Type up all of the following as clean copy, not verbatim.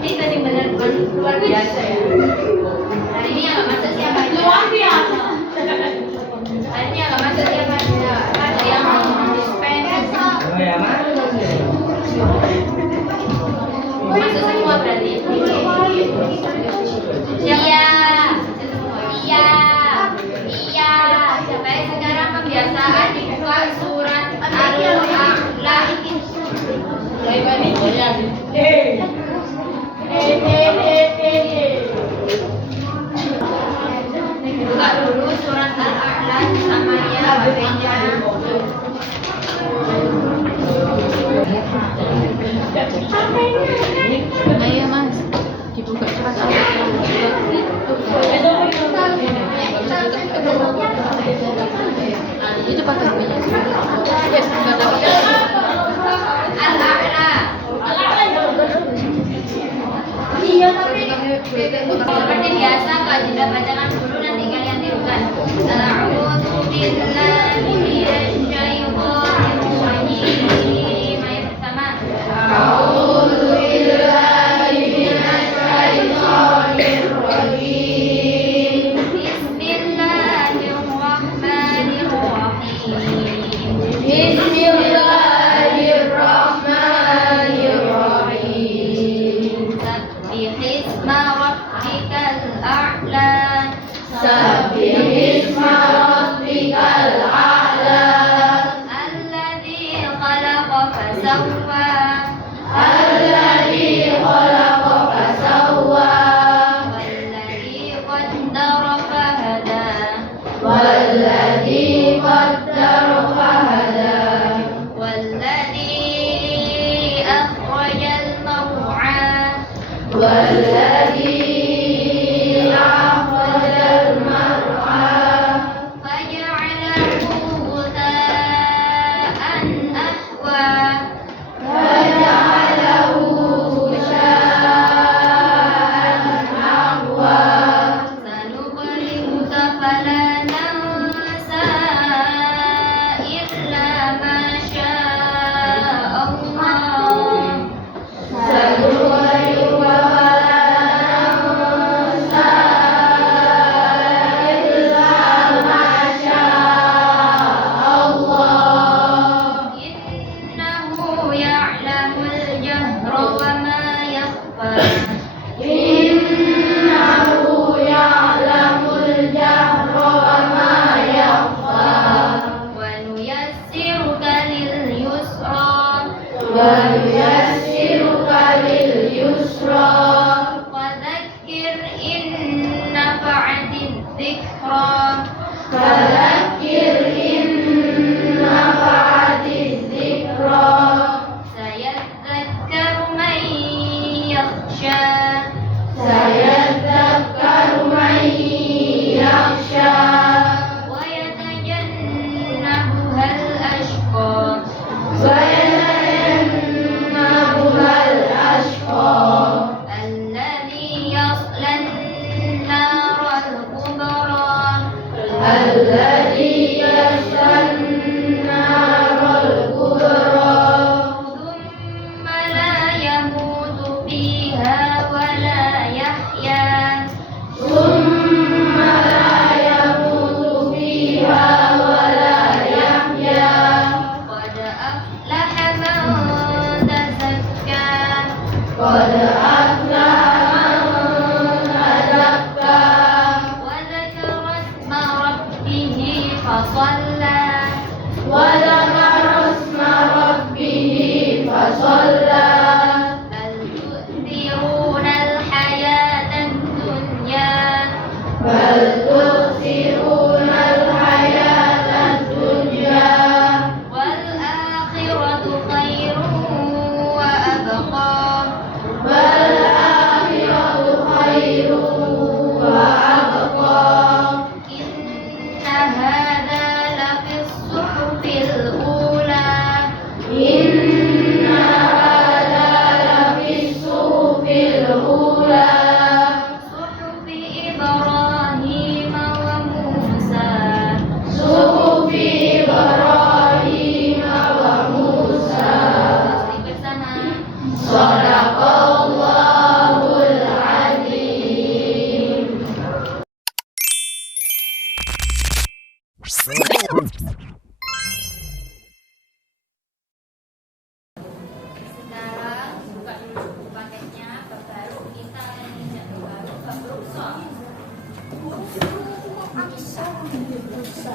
Ini tadi benar-benar luar biasa ya. Hari ini yang nggak masuk siapa? Luar biasa. Hari ini yang nggak masuk siapa? Ada yang mau dispense. Masuk semua berarti. Iya. Iya. Iya. Baik, sekarang pembiasaan dibuka surat Al-A'la. Mulai balik. Buka dulu surat Al-A'la namanya bacanya. Ayo Mas, dibuka surat Al-A'la. Itu pakai punya. Al-A'la. Iya tapi seperti biasa Kak Jinda bacakan dulu nanti kalian tirukan. A'udzu billahi minasyaitonir rajim. Ayo bersama. A'udzu billahi minasyaitonir rajim. Bismillahirrahmanirrahim. Bismillahirrahmanirrahim. Sabbihisma rabbikal a'la. Sabbihisma rabbikal a'la. Alladzi khalaqa fasawwa. Alladzi khalaqa fasawwa. Walladzi qaddara fahada. Walladzi qaddara fahada. Walladzi akhrajal mar'a. Walladzi akhrajal mar'a. Faja'alahu ghutha'an ahwa. Faja'alahu ghutha'an ahwa. Sanuqri'uka fala tansa illa ma syaa Allah. Sanuqri'uka fala tansa illa ma syaa Allah. Innahu ya'lamul jahra wa ma yakhfa. Innahu ya'lamul jahra wa ma yakhfa. Wa nuyassiruka lil yusra. Wa nuyassiruka lil yusra. Fadzakkir in nafa'atiz dzikra. Fadzakkir in nafa'atiz dzikra. Sayadzakkaru man yakhsha. Sayadzakkaru man yakhsha. Wa yatajannabuhal ashqa. Wa yatajannabuhal ashqa.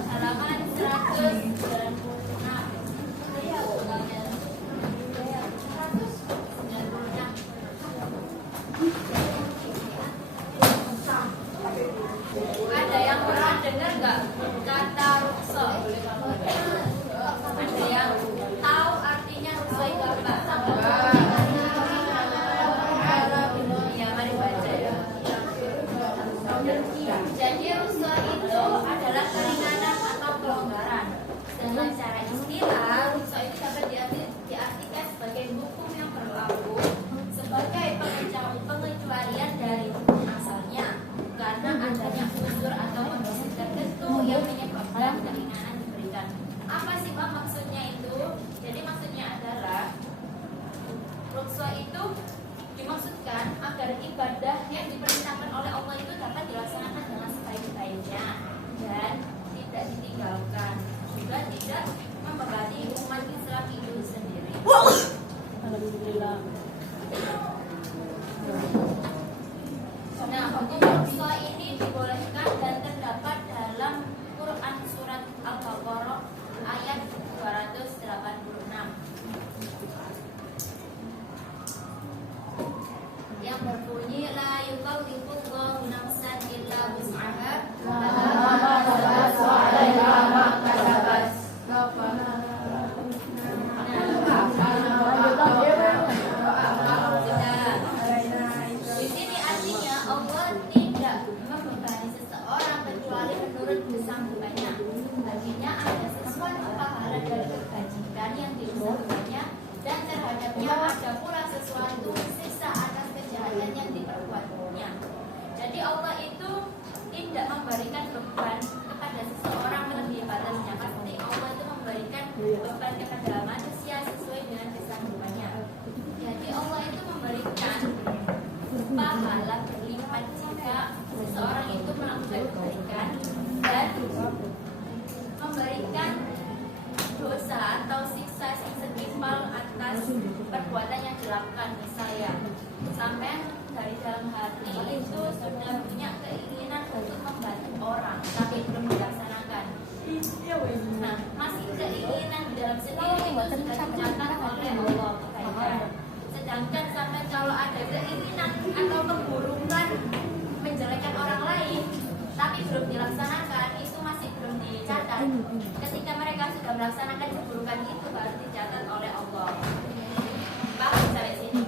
halaman 196. Ada yang pernah dengar nggak kata rukso? Ada yang tahu artinya rukso itu apa? Ya, mari baca ya. Jadi rukso itu adalah keringanan atau pelonggaran. Dengan cara istilah, rukso itu dapat diartikan sebagai hukum yang berlaku sebagai pengecualian dari hukum asalnya karena adanya unsur atau kondisi tertentu yang menyebabkan keringanan diberikan. Apa sih Pak maksudnya itu? Jadi maksudnya adalah rukso itu dimaksudkan agar ibadah yang diperintahkan oleh Allah itu dapat dilaksanakan dengan sebaik-baiknya dan tidak ditinggalkan, juga tidak membebani umat Islam itu sendiri. Alhamdulillah. Nah, hukum rukso ini dibolehkan dan terdapat dalam Quran surat Al-Baqarah ayat 286 yang berbunyi la yukallifullahu nafsan illa wus'aha laha ma kasabat wa 'alaiha ma kasabat. Di sini artinya Allah tidak membebani seseorang kecuali menurut kesanggupannya. Baginya ada sesuatu pahala dari kebajikan yang diusahakannya dan terhadapnya ada pula sesuatu siksa atas kejahatan yang diperbuatnya. Jadi Allah itu tidak memberikan beban kepada seseorang melebihi batasnya. Pasti Allah itu memberikan beban kepada manusia sesuai dengan kesanggupannya. Jadi Allah itu memberikan pahala berlipat jika seseorang itu melakukan kebaikan dan memberikan dosa atau siksa yang setimpal atas perbuatan yang dilakukan. Misalnya sampai dari dalam hati itu sudah punya keinginan untuk membantu orang tapi belum dilaksanakan. Nah, masih keinginan di dalam sendiri itu sudah dicatat oleh Allah kebaikan. Sedangkan sampai kalau ada keinginan atau keburukan menjelekkan orang lain tapi belum dilaksanakan, itu masih belum dicatat. Ketika mereka sudah melaksanakan keburukan itu baru dicatat oleh Allah. Paham sampai sini?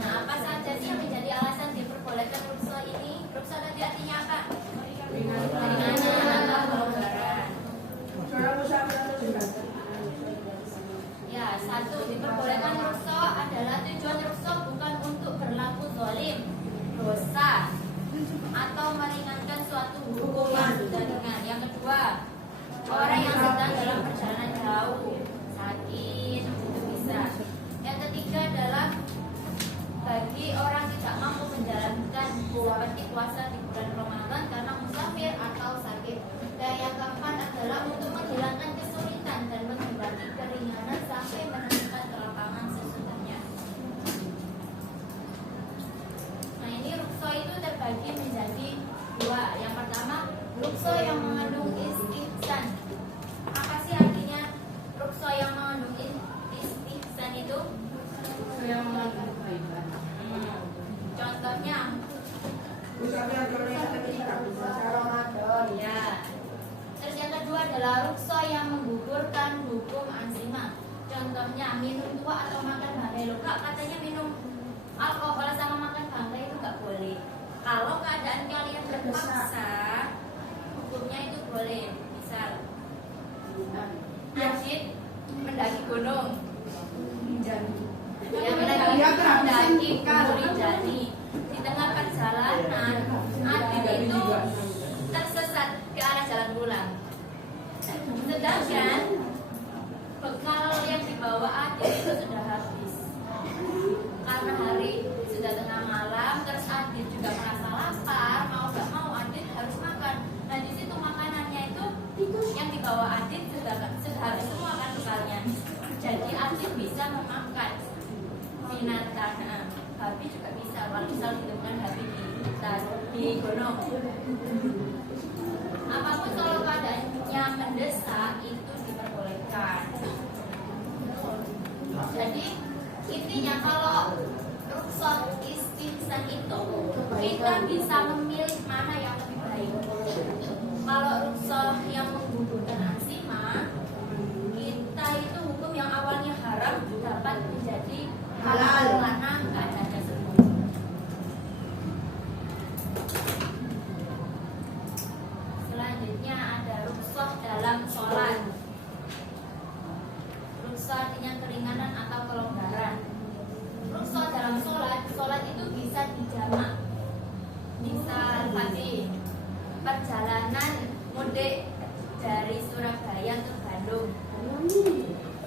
Nah, apa saja sih yang menjadi alasan diperbolehkan rukso ini? Rukso tadi artinya apa? Keringanan atau pelonggaran. Ya, satu, diperbolehkan rukso adalah tujuan rukso bukan untuk berlaku zalim, dosa, atau meringankan suatu hukum yang sudah ringan. Yang kedua, orang yang sedang dalam perjalanan jauh, sakit, itu bisa. Yang ketiga adalah bagi orang tidak mampu menjalankan seperti puasa di bulan Ramadan karena musafir atau sakit. Dan yang keempat adalah untuk menghilangkan kesulitan dan mengurangi keringanan sampai menemukan kelapangan sesudahnya. Nah, ini rukso itu terbagi menjadi dua. Yang pertama, rukso yang mengandung istihsan. Apa sih artinya rukso yang mengandung istihsan itu? Yang mengandung kebaikan. Contohnya, ya. Terus yang kedua adalah rukso yang menggugurkan hukum azimah. Contohnya minum tua atau makan bangkai. Loh Kak, katanya minum alkohol sama makan bangkai itu nggak boleh. Kalau keadaan kalian terpaksa, hukumnya itu boleh. Misal, Adit mendaki gunung, yang mendaki gunung Rinjani. Di tengah perjalanan, Adit itu tersesat ke arah jalan pulang. Sedangkan bekal yang dibawa Adit itu sudah habis. Karena hari sudah tengah malam, terus Adit juga merasa lapar, mau gak mau Adit harus makan. Nah di situ makanannya itu yang dibawa Adit sudah habis semua kan bekalnya. Jadi Adit bisa memakan binatang, babi juga bisa. Kalau misal ditemukan babi di di gunung. Apapun kalau keadaannya mendesak itu diperbolehkan. Jadi intinya kalau rukhsah istihsan itu kita bisa memilih mana yang lebih baik. Kalau rukhsah yang menggugurkan azimah, kita itu hukum yang awalnya haram dapat menjadi halal karena keadaan tersebut. Selanjutnya ada rukhsah dalam sholat. Rukhsah artinya keringanan atau kelonggaran. Rukhsah dalam sholat itu bisa dijamak. Misal tadi perjalanan mudik dari Surabaya ke Bandung.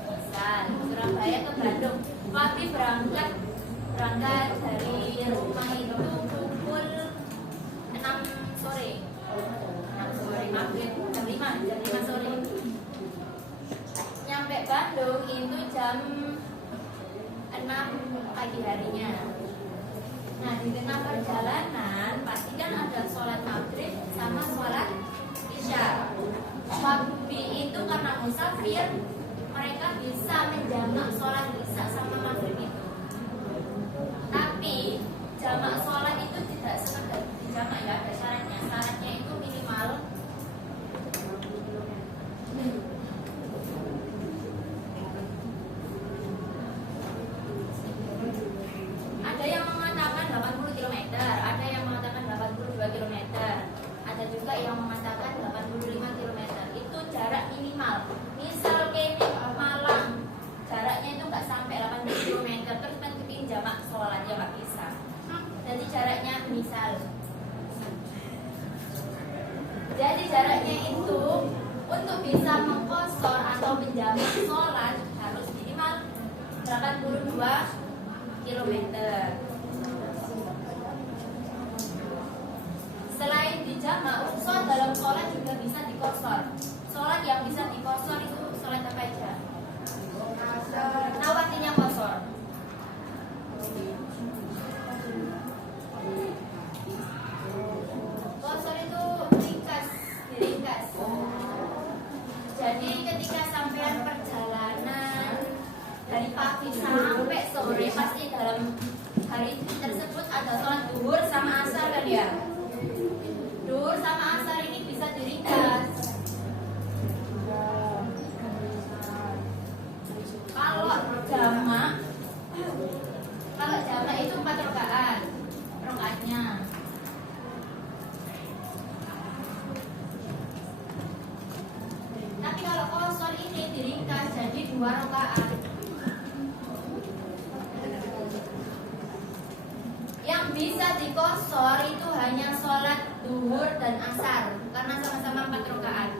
Misal Surabaya ke Bandung, tapi berangkat dari rumah itu pukul 6 sore. 6 sore maghrib jam 5 sore. Nyampe Bandung itu jam 6 pagi harinya. Nah, di tengah perjalanan pastikan ada sholat maghrib sama sholat isya. Wabi itu karena musafir, mereka bisa menjamak sholat isya sama maghrib itu. Tapi jamak sholat itu tidak sekedar dijamak, ya ada syaratnya. Syaratnya itu minimal ada yang mengatakan 80 km, ada yang mengatakan 82 km, ada juga yang mengatakan 85 km. Itu jarak minimal. Misal ke Malang, jaraknya itu nggak sampai 80 km, terus pengen jamak sholat ya nggak bisa. Jadi jaraknya misal. Jadi jaraknya itu untuk bisa mengkosor atau menjamak sholat harus minimal 82 km. Selain dijamak, rukhsah dalam sholat juga bisa dikosor. Sholat yang bisa dikosor itu sholat apa aja? Tahu artinya kosor? Kosor itu diringkas. Jadi ketika sampean perjalanan dari pagi sampai sore, pasti dalam hari tersebut ada sholat duhur sama asar kan ya? Duhur sama asar ini bisa diringkas. Kalau jamak itu 4 rakaat. Rakaatnya. Tapi kalau kosor ini diringkas jadi 2 rakaat. Yang bisa dikosor itu hanya sholat duhur dan asar karena sama-sama 4 rakaat.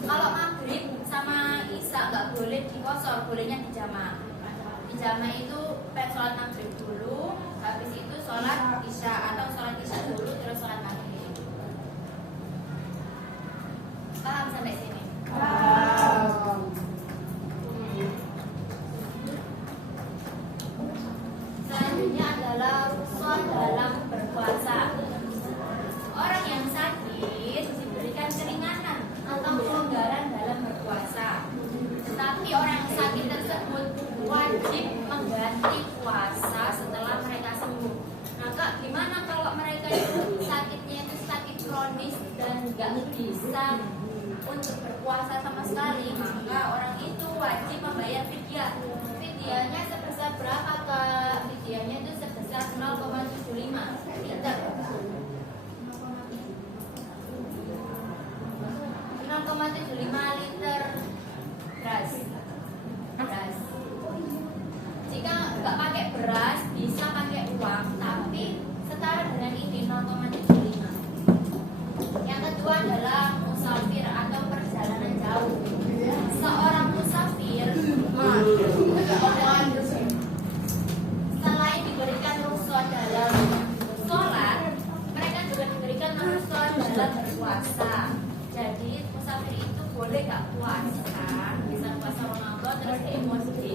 Kalau maghrib sama isya nggak boleh dikosor, bolehnya dijamak. Dijamak itu sholat maghrib dulu, habis itu sholat isya atau sholat isya dulu terus sholat maghrib. Paham sampai sini? Selanjutnya adalah rukhsah dalam berpuasa. Orang yang sakit diberikan keringanan atau kelonggaran dalam berpuasa. Tetapi orang yang sakit tersebut wajib mengganti puasa setelah mereka sembuh. Nah Kak, gimana kalau mereka itu sakitnya itu sakit kronis dan nggak bisa untuk berpuasa sama sekali? Maka orang itu wajib membayar fidyah. Fidyahnya sebesar berapa Kak? Fidyahnya itu sebesar 0,75 liter. 0,75 liter beras. Jika nggak pakai beras bisa pakai uang, tapi setara dengan ini 0,75. Yang kedua adalah musafir atau perjalanan jauh. Seorang musafir selain diberikan rukhsah dalam sholat, mereka juga diberikan rukhsah dalam berpuasa. Jadi musafir itu boleh gak puasa, bisa puasa Ramadan terus emosi,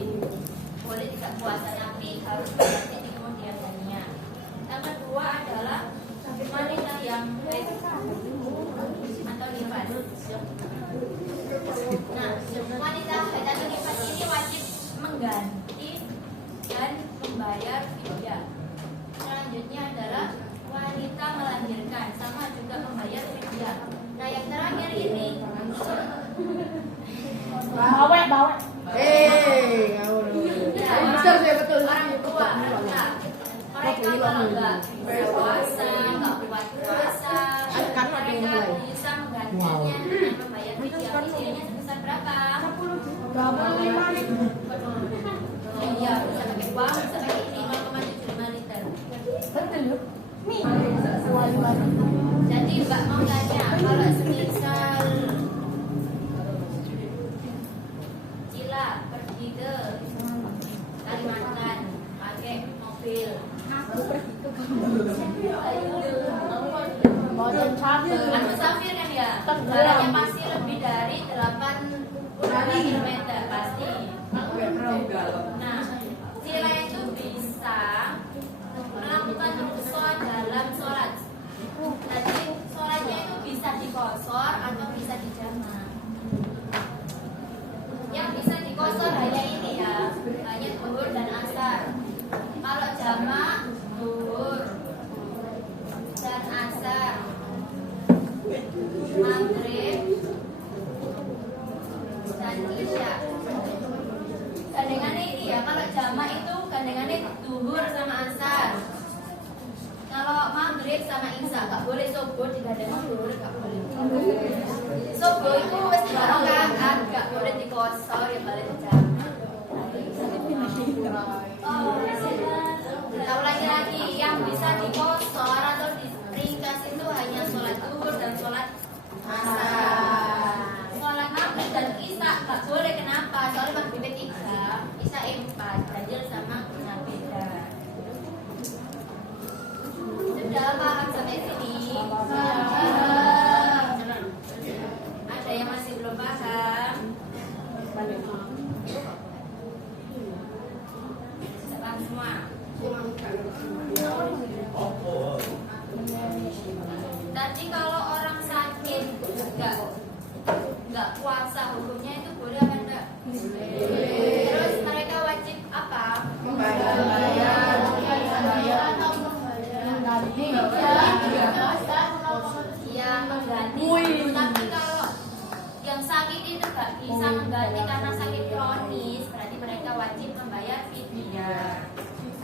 boleh tidak puasa, tapi harus berarti di kemudian harinya. izinnya membayar video izinnya sebesar berapa? 25 Oh iya, bisa pakai uang, bisa pakai ini 0,75 liter. Jadi Mbak mau tanya, kalau semisal Cila pergi ke Kalimantan pakai mobil, kan musafir kan ya, jaraknya pasti lebih dari 8 kilometer pasti. Nah, Cila itu bisa melakukan rukhsah dalam sholat. Jadi sholatnya itu bisa dikosor atau bisa dijamak. Yang bisa dikosor hanya ini ya, hanya zuhur dan asar. Kalau jamak zuhur dan asar, maghrib dan isya. Gandengannya ini ya, kalau jamak itu gandengannya zuhur sama asar. Kalau maghrib sama isya gak boleh subuh digandeng zuhur, gak boleh. Subuh itu mesti rakaat, gak boleh dikosor ya balik jamak. Kita ulangi lagi, yang bisa dikosor atau diringkas itu hanya sholat zuhur dan sholat asar. Sholat maghrib dan isya gak boleh, kenapa? Soalnya maghrib 3, isya 4, ganjil sama yang beda. Sudah paham sampai sini? Ada yang masih belum paham? Sudah paham semua? Tadi kalau orang sakit nggak puasa, hukumnya itu boleh apa enggak? Terus mereka wajib apa? Membayar atau mengganti? Iya, mengganti. Tapi kalau yang sakit itu nggak bisa mengganti karena sakit kronis, berarti mereka wajib membayar fidyah.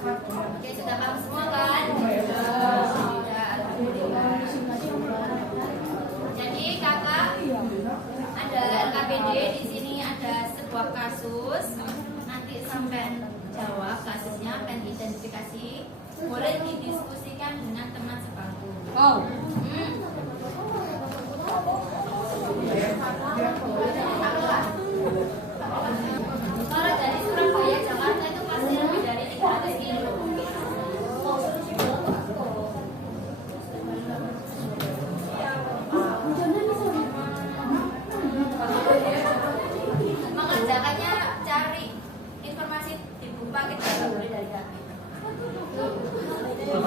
Oke, sudah paham semua kan? Sudah, alhamdulillah. Jadi kakak ada LKPD di sini, ada sebuah kasus. Nanti sampai jawab kasusnya, dan identifikasi. Boleh didiskusikan dengan teman sebangku. Kalau dari Surabaya Jakarta itu pasti lebih dari 300 kilo. Mengerjakannya cari informasi di buku paket, tidak boleh dari HP. Tidak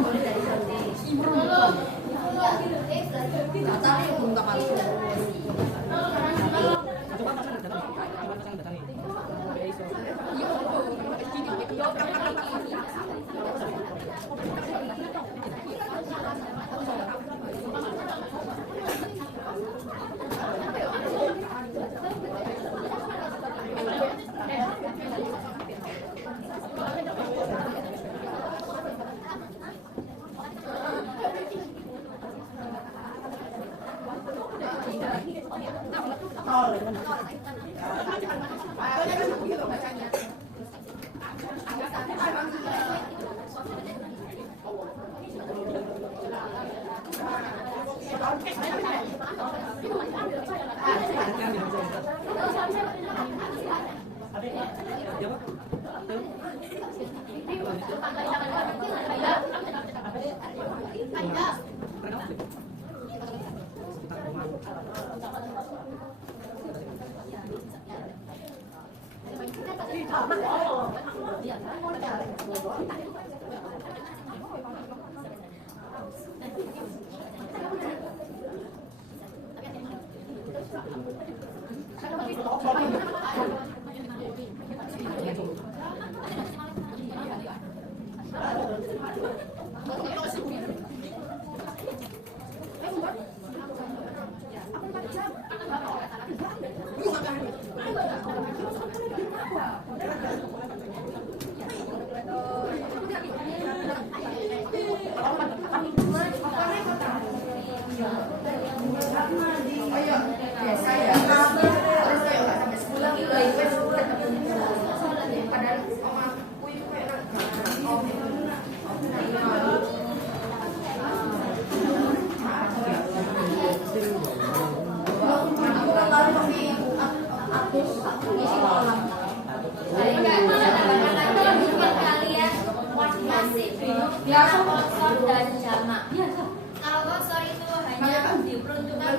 boleh dari HP.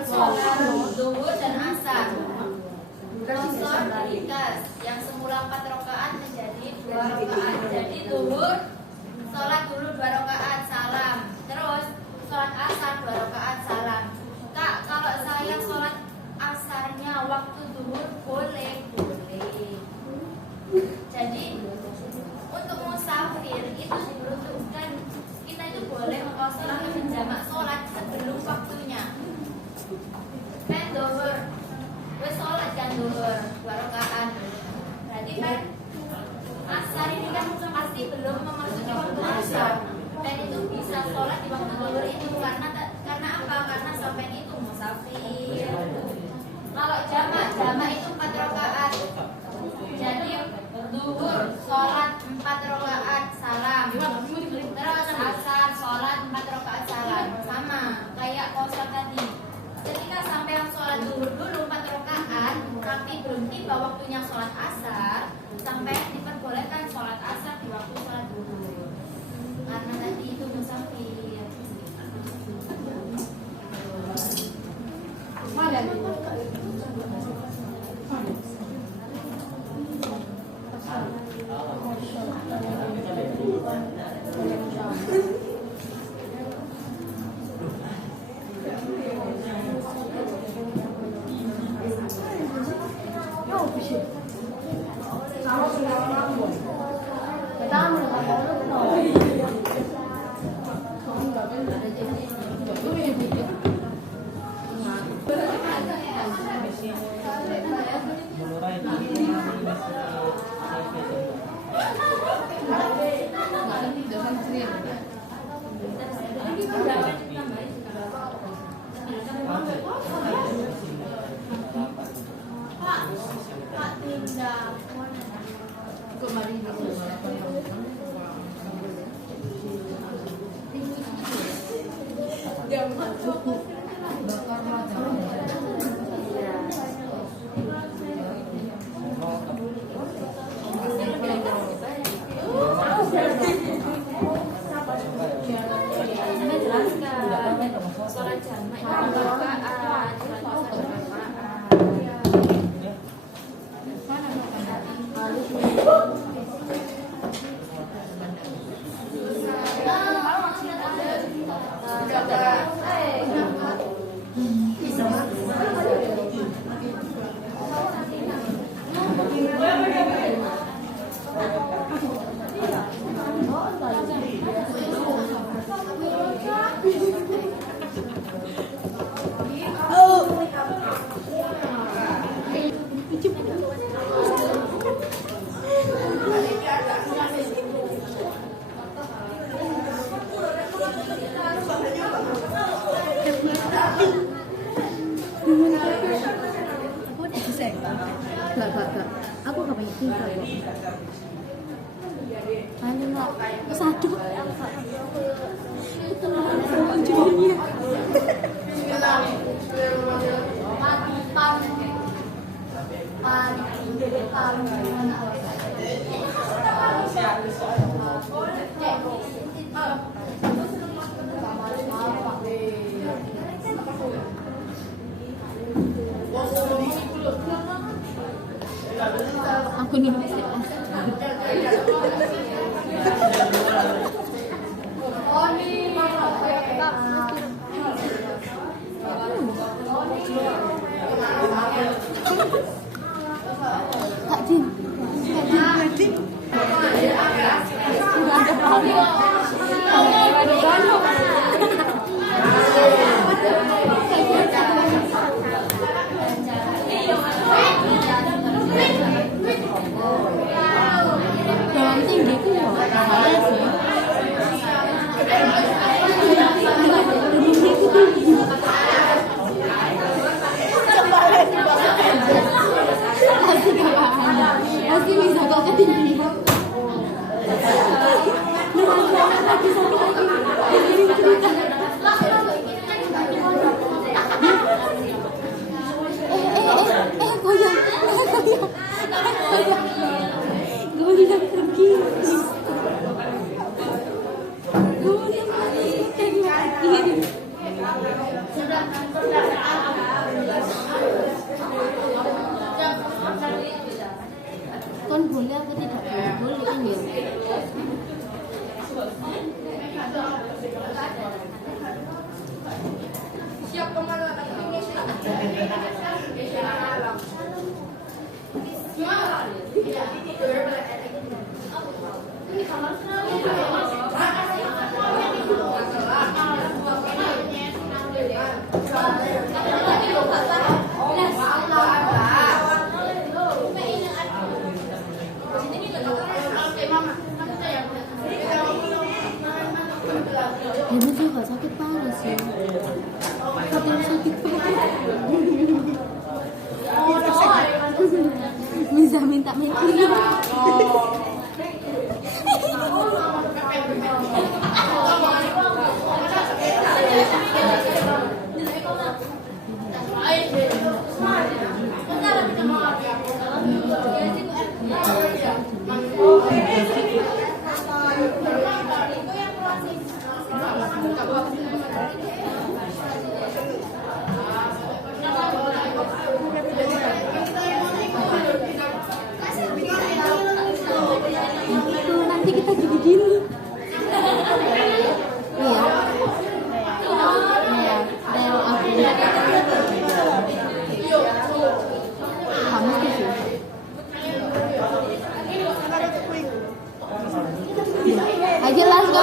sholat zuhur dan asar. Kosor diringkas, yang semula 4 rakaat menjadi 2 rakaat. Jadi zuhur sholat dulu 2 rakaat salam, terus sholat asar 2 rakaat salam. Kak, kalau saya sholat asarnya waktu zuhur boleh. Jadi untuk musafir itu diperuntukkan kita itu boleh mengqasar atau menjamak sholat sebelum waktunya. Kan zuhur, wes sholat kan zuhur 2 rakaat. Berarti kan asar ini kan pasti belum memasuki waktu asar. Dan itu bisa sholat di waktu zuhur itu karena apa? Karena sampai itu musafir. Kalau jamak itu 4 rakaat. Jadi zuhur sholat 4 rakaat salam, terus asar sholat 4 rakaat salam, sama kayak qasar tadi. Ketika sampai sholat zuhur dulu 4 rakaat, tapi belum tiba waktunya sholat asar, sampai diperbolehkan sholat asar di waktu sholat zuhur. Karena tadi itu musafir. Mana? Sholat jamak itu 2 rakaat, Gak. Aku gak banyak tinggal kok. Ayo nggak, satu. Itu lah jadinya. Aku nih Kak Jin. Udah ada paling. Ini juga sakit parah sih. Katanya sakit parah. Bisa minta meeting. Nanti kita gini-gini. Iya. Iya, Del aku. Kamu tuh sih. Ayo let's go.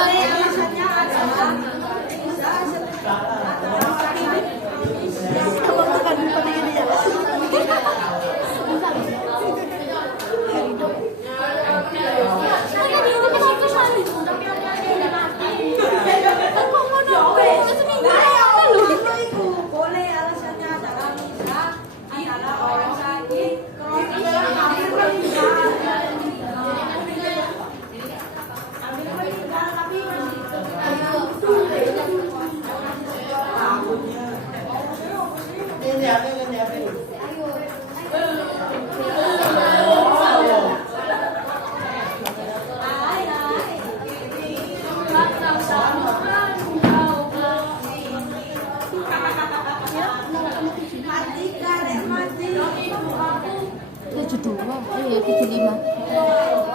Tujuh dua, iya 75.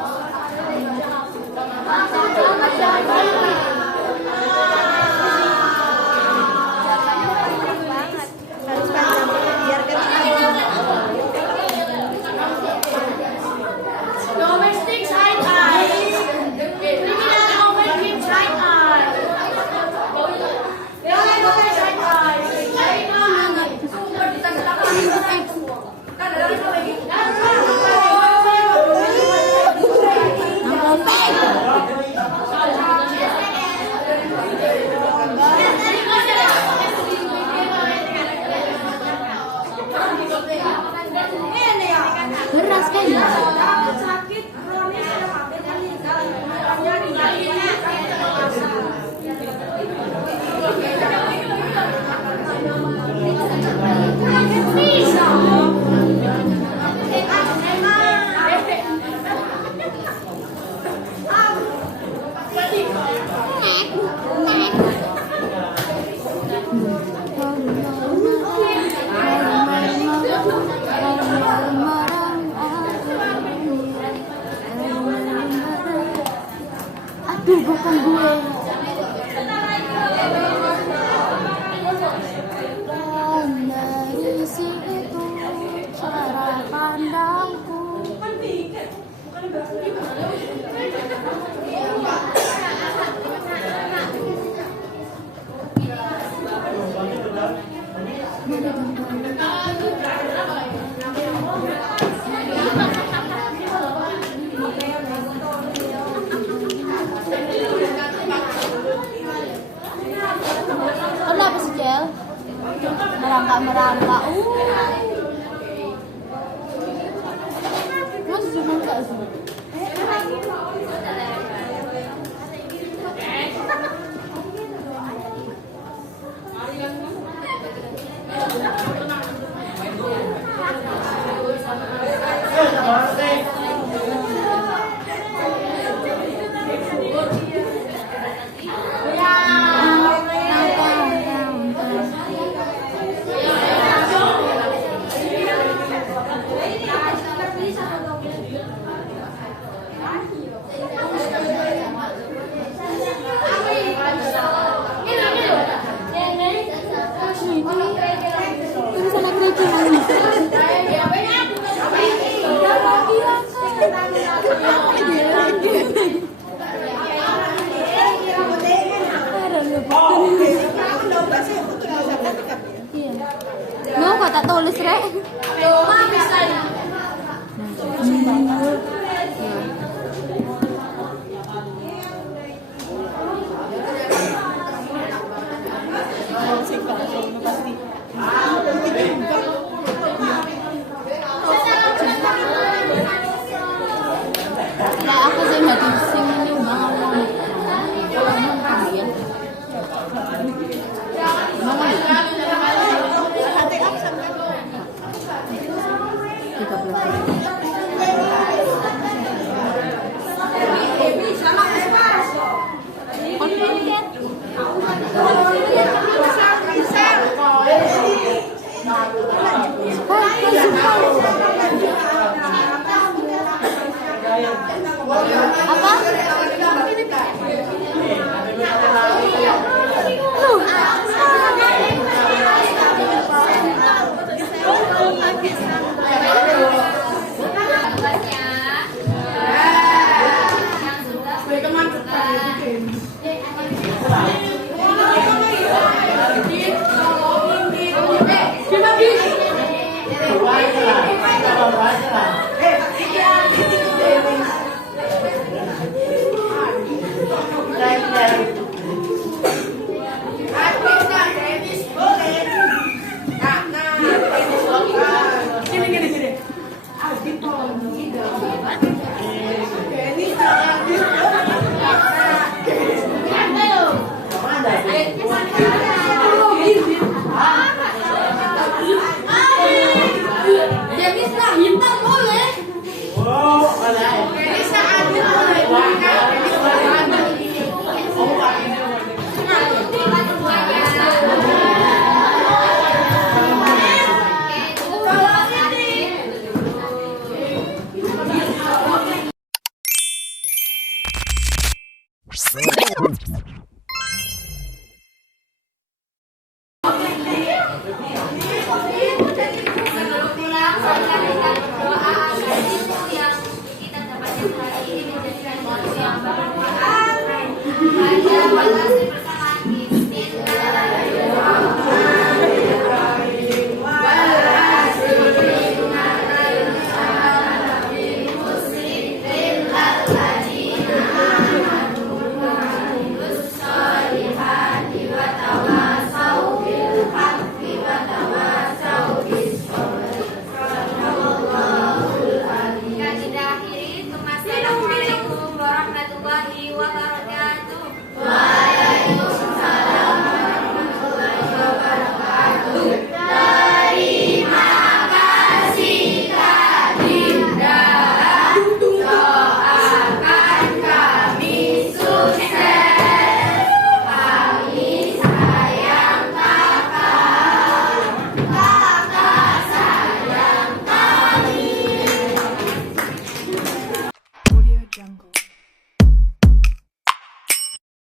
Domestic side eye. Criminal overheat side eye. Domestic side eye. Beras kan ya? Sakit kronis Aduh, bukan gue. Dan dari situ cara pandangku. Kenapa sih, Cel? Merangkak. Masih cuma enggak sih? tak tulis rek. Loh, mah bisa. Nah,